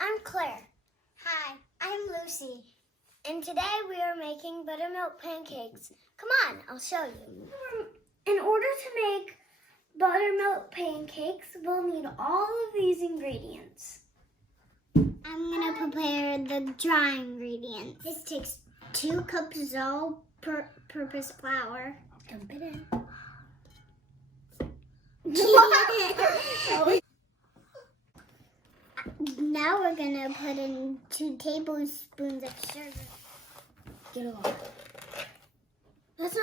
I'm Claire. Hi, I'm Lucy. And today we are making buttermilk pancakes. Come on, I'll show you. In order to make buttermilk pancakes, we'll need all of these ingredients. I'm going to prepare the dry ingredients. This takes 2 cups of all-purpose flour. Dump it in. Now we're going to put in 2 tablespoons of sugar. Get it off. That's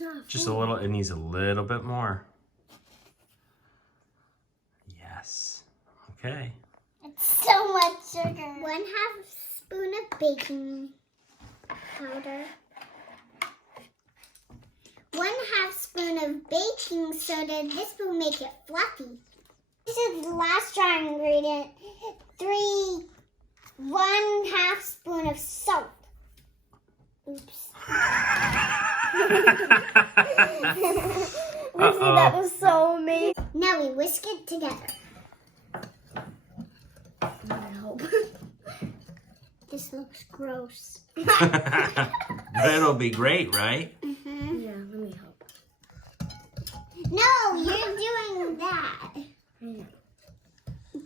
not Just a little, it needs a little bit more. Yes. Okay. It's so much sugar. 1/2 spoon of baking powder. 1/2 spoon of baking soda. This will make it fluffy. This is the last dry ingredient. 1/2 spoon of salt. Oops. That was so amazing. Now we whisk it together. Nope. This looks gross. It'll be great, right? Mm-hmm. Yeah, let me help. No, you're doing that.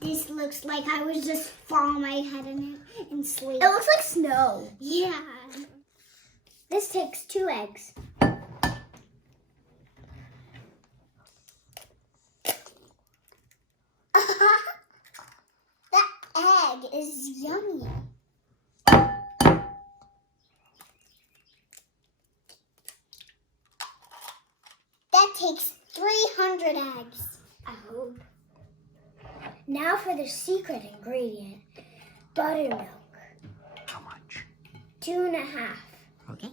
This looks like I was just fall my head in it and sleep. It looks like snow. Yeah. This takes 2 eggs. That egg is yummy. That takes 300 eggs. I hope. Now for the secret ingredient, buttermilk. How much? 2.5. Okay.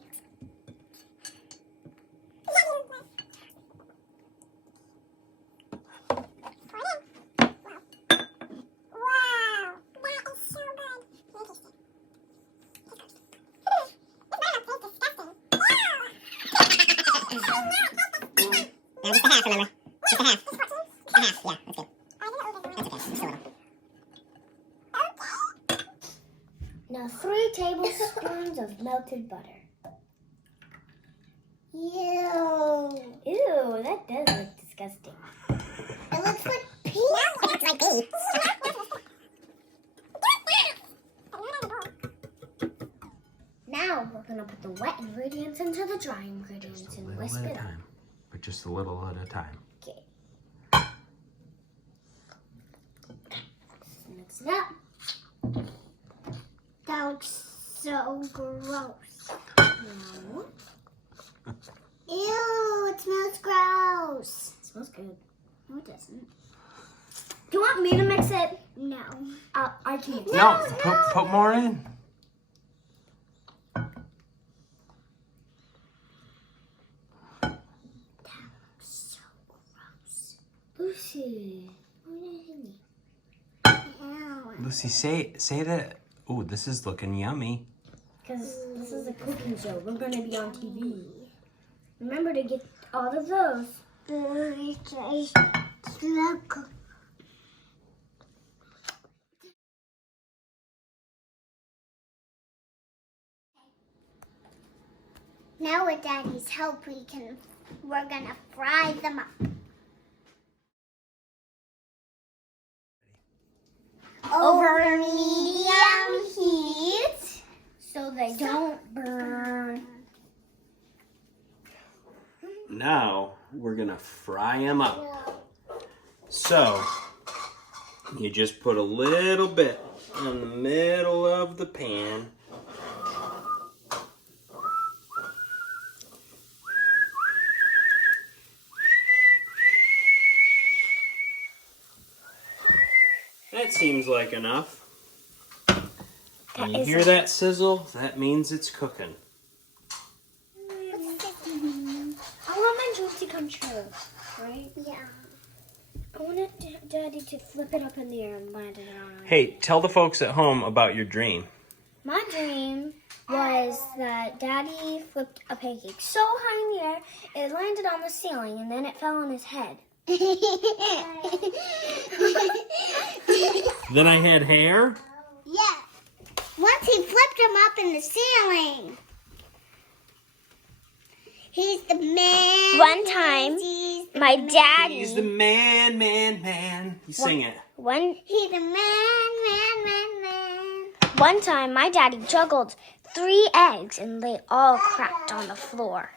Now 3 tablespoons of melted butter. Ew. Ew, that does look disgusting. It looks like pee. It looks like pee. Now we're going to put the wet ingredients into the dry ingredients and whisk it up. But just a little at a time. Okay. Mix it up. That looks so gross. No. Ew, it smells gross. It smells good. No, it doesn't. Do you want me to mix it? No. I can't. No, put more in. That looks so gross. Lucy, what is it? Ew. Lucy, say that. Ooh, this is looking yummy. Because this is a cooking show. We're going to be on TV. Remember to get all of those. Now with Daddy's help, we're going to fry them up. Over medium heat so they don't burn. Now we're gonna fry them up. So you just put a little bit in the middle of the pan. That seems like enough. And you hear that sizzle? That means it's cooking. I want my dreams to come true, right? Yeah. I wanted Daddy to flip it up in the air and land it on. Hey, tell the folks at home about your dream. My dream was that Daddy flipped a pancake so high in the air, it landed on the ceiling, and then it fell on his head. Then I had hair? He flipped him up in the ceiling. He's the man. One time, my daddy. He's the man, man, man. You sing it. He's the man. One time, my daddy juggled 3 eggs and they all cracked on the floor.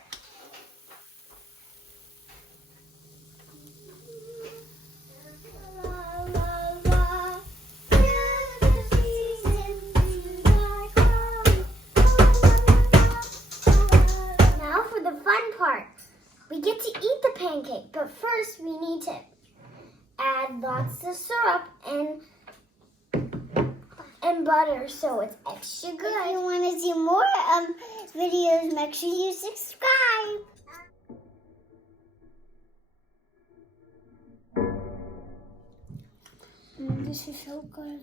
Now for the fun part. We get to eat the pancake, but first we need to add lots of syrup and butter so it's extra good. If you want to see more videos, make sure you subscribe. This is so good.